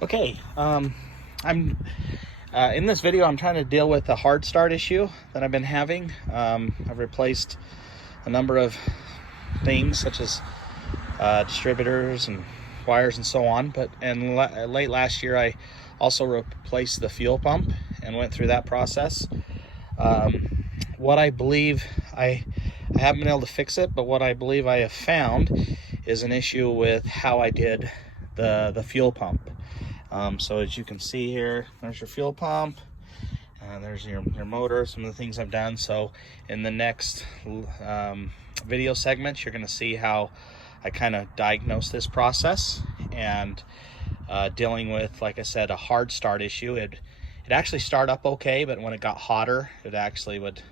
Okay, I'm in this video I'm trying to deal with a hard start issue that I've been having. I've replaced a number of things such as distributors and wires and so on, but late last year I also replaced the fuel pump and went through that process. What I believe I haven't been able to fix it, but what I believe I have found is an issue with how I did the fuel pump. So as you can see here, there's your fuel pump, there's your motor, some of the things I've done. So in the next video segments, you're going to see how I kind of diagnose this process and dealing with, like I said, a hard start issue. It actually started up okay, but when it got hotter, it actually would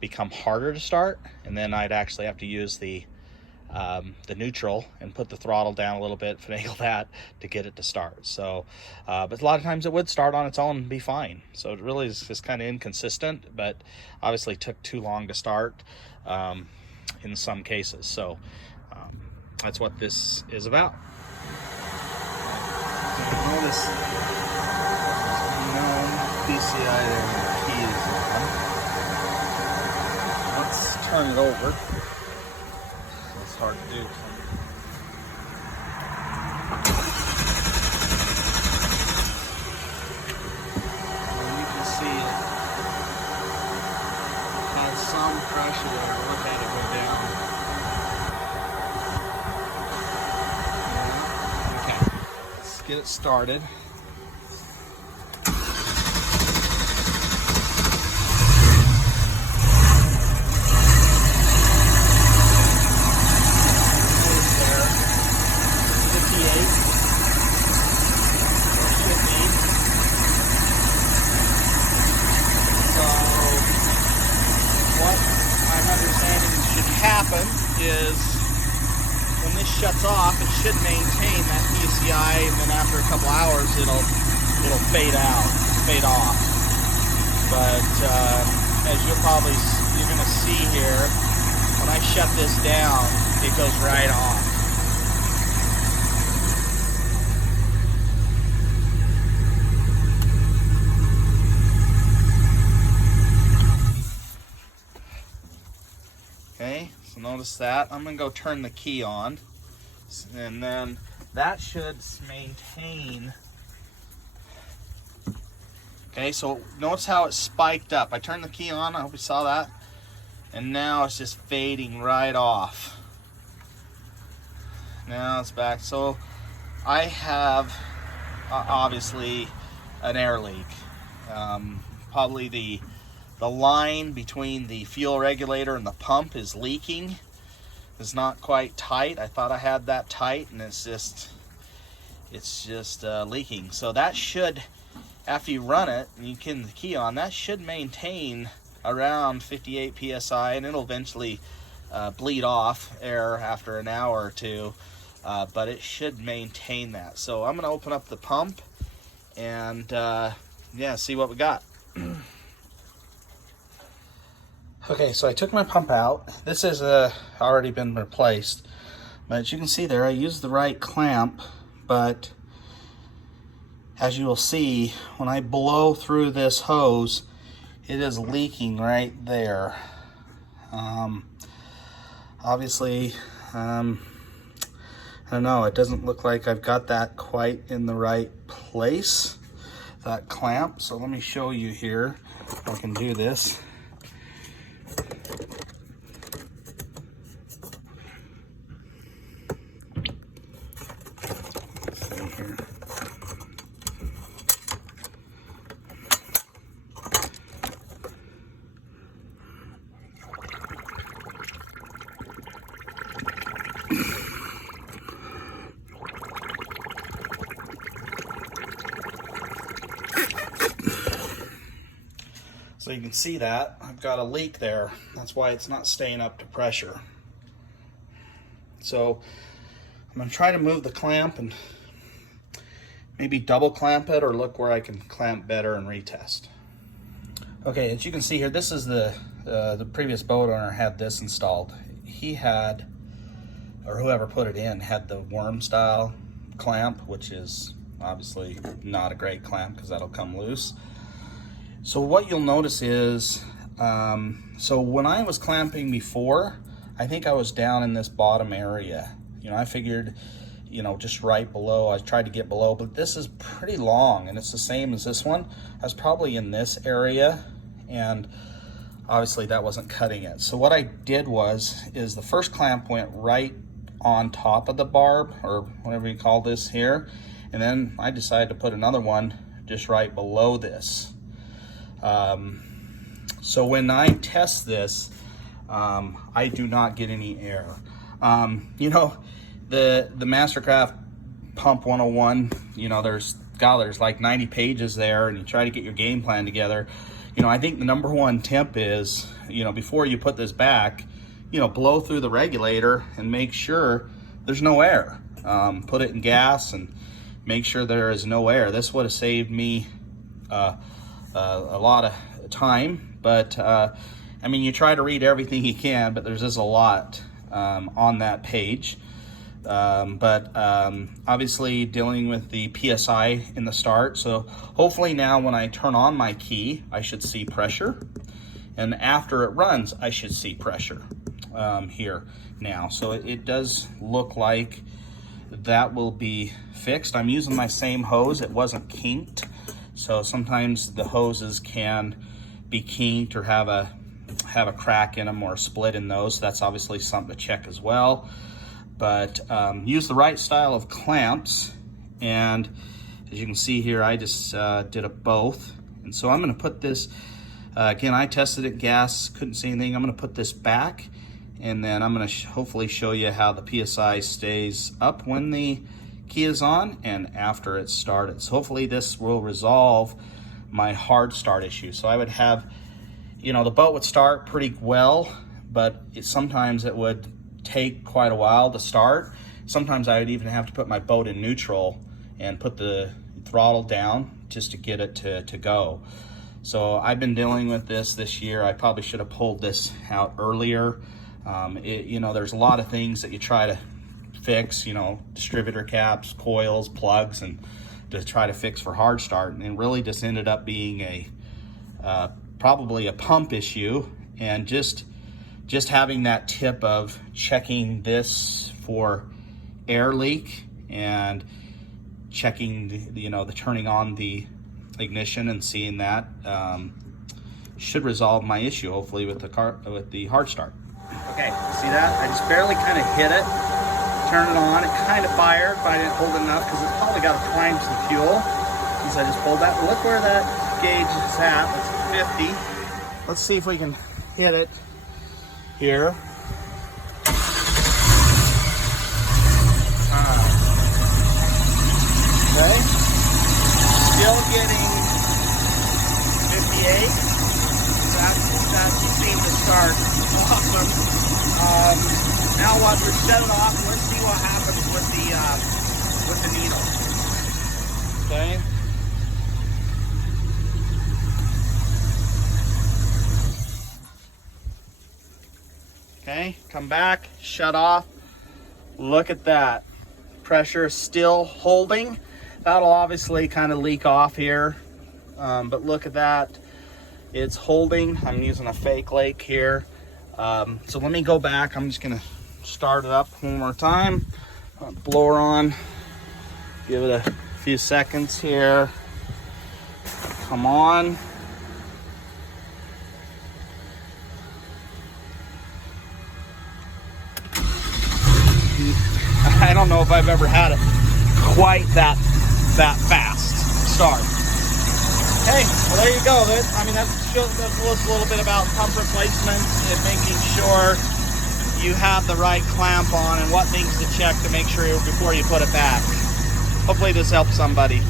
become harder to start, and then I'd actually have to use the neutral and put the throttle down a little bit, finagle that to get it to start. So but a lot of times it would start on its own and be fine. So it really is just kind of inconsistent, but obviously took too long to start in some cases. So that's what this is about. Notice no PCI there when the key is on. Let's turn it over. It's hard to do. And you can see it has some pressure there. Look at it go down. Yeah. Okay, let's get it started. Happen is when this shuts off, it should maintain that PCI, and then after a couple hours it'll fade off. But as you're going to see here, when I shut this down, it goes right off. Okay, so notice that. I'm going to go turn the key on, and then that should maintain. Okay, so notice how it spiked up. I turned the key on, I hope you saw that, and now it's just fading right off. Now it's back. So I have obviously an air leak. Probably the line between the fuel regulator and the pump is leaking. It's not quite tight. I thought I had that tight, and it's just leaking. So that should, after you run it and you turn the key on, that should maintain around 58 psi, and it'll eventually bleed off air after an hour or two, but it should maintain that. So I'm going to open up the pump and yeah, see what we got. Okay, so I took my pump out. This has already been replaced, but as you can see there, I used the right clamp, but as you will see, when I blow through this hose, it is leaking right there. Obviously, I don't know, it doesn't look like I've got that quite in the right place, that clamp. So let me show you here if I can do this. So you can see that I've got a leak there. That's why it's not staying up to pressure. So I'm going to try to move the clamp and maybe double clamp it, or look where I can clamp better and retest. Okay, as you can see here, this is the previous boat owner had this installed. He had, or whoever put it in, had the worm style clamp, which is Obviously not a great clamp because that'll come loose. So what you'll notice is, so when I was clamping before, I think I was down in this bottom area. You know, I figured, you know, just right below, I tried to get below, but this is pretty long and it's the same as this one. I was probably in this area, and obviously that wasn't cutting it. So what I did is the first clamp went right on top of the barb, or whatever you call this here, and then I decided to put another one just right below this. So when I test this, I do not get any air. You know, the MasterCraft Pump 101, you know, there's like 90 pages there, and you try to get your game plan together. You know, I think the #1 tip is, you know, before you put this back, you know, blow through the regulator and make sure there's no air. Put it in gas and make sure there is no air. This would have saved me a lot of time, but I mean, you try to read everything you can, but there's just a lot on that page. Obviously dealing with the PSI in the start, so hopefully now when I turn on my key, I should see pressure, and after it runs, I should see pressure here now. So it does look like that will be fixed. I'm using my same hose. It wasn't kinked, so sometimes the hoses can be kinked or have a crack in them or a split in those. That's obviously something to check as well. But use the right style of clamps, and as you can see here, I just did it both. And so I'm going to put this again, I tested it gas, couldn't see anything. I'm going to put this back, and then I'm going to hopefully show you how the PSI stays up when the key is on and after it's started. So hopefully this will resolve my hard start issue. So I would have, you know, the boat would start pretty well, but sometimes it would take quite a while to start. Sometimes I would even have to put my boat in neutral and put the throttle down just to get it to go. So I've been dealing with this year. I probably should have pulled this out earlier. You know, there's a lot of things that you try to fix, you know, distributor caps, coils, plugs, and to try to fix for hard start, and it really just ended up being a probably a pump issue, and just having that tip of checking this for air leak and checking the turning on the ignition and seeing that should resolve my issue, hopefully, with the hard start. Okay, see that? I just barely kind of hit it, turned it on, it kind of fired, but I didn't hold it enough because it's probably got to climb some fuel. Since I just pulled that, look where that gauge is at. It's 50. Let's see if we can hit it here. Okay, still getting 58. That seemed to start awesome. Now what? We set it off. Let's see what happens with the needle. Okay. Okay, come back, shut off. Look at that. Pressure is still holding. That'll obviously kind of leak off here, but look at that. It's holding. I'm using a fake lake here. So let me go back. I'm just gonna start it up one more time. Blower on. Give it a few seconds here. Come on. I don't know if I've ever had it quite that fast start. Okay, well there you go. I mean, that's just a little bit about pump replacements and making sure you have the right clamp on and what things to check to make sure before you put it back. Hopefully this helps somebody.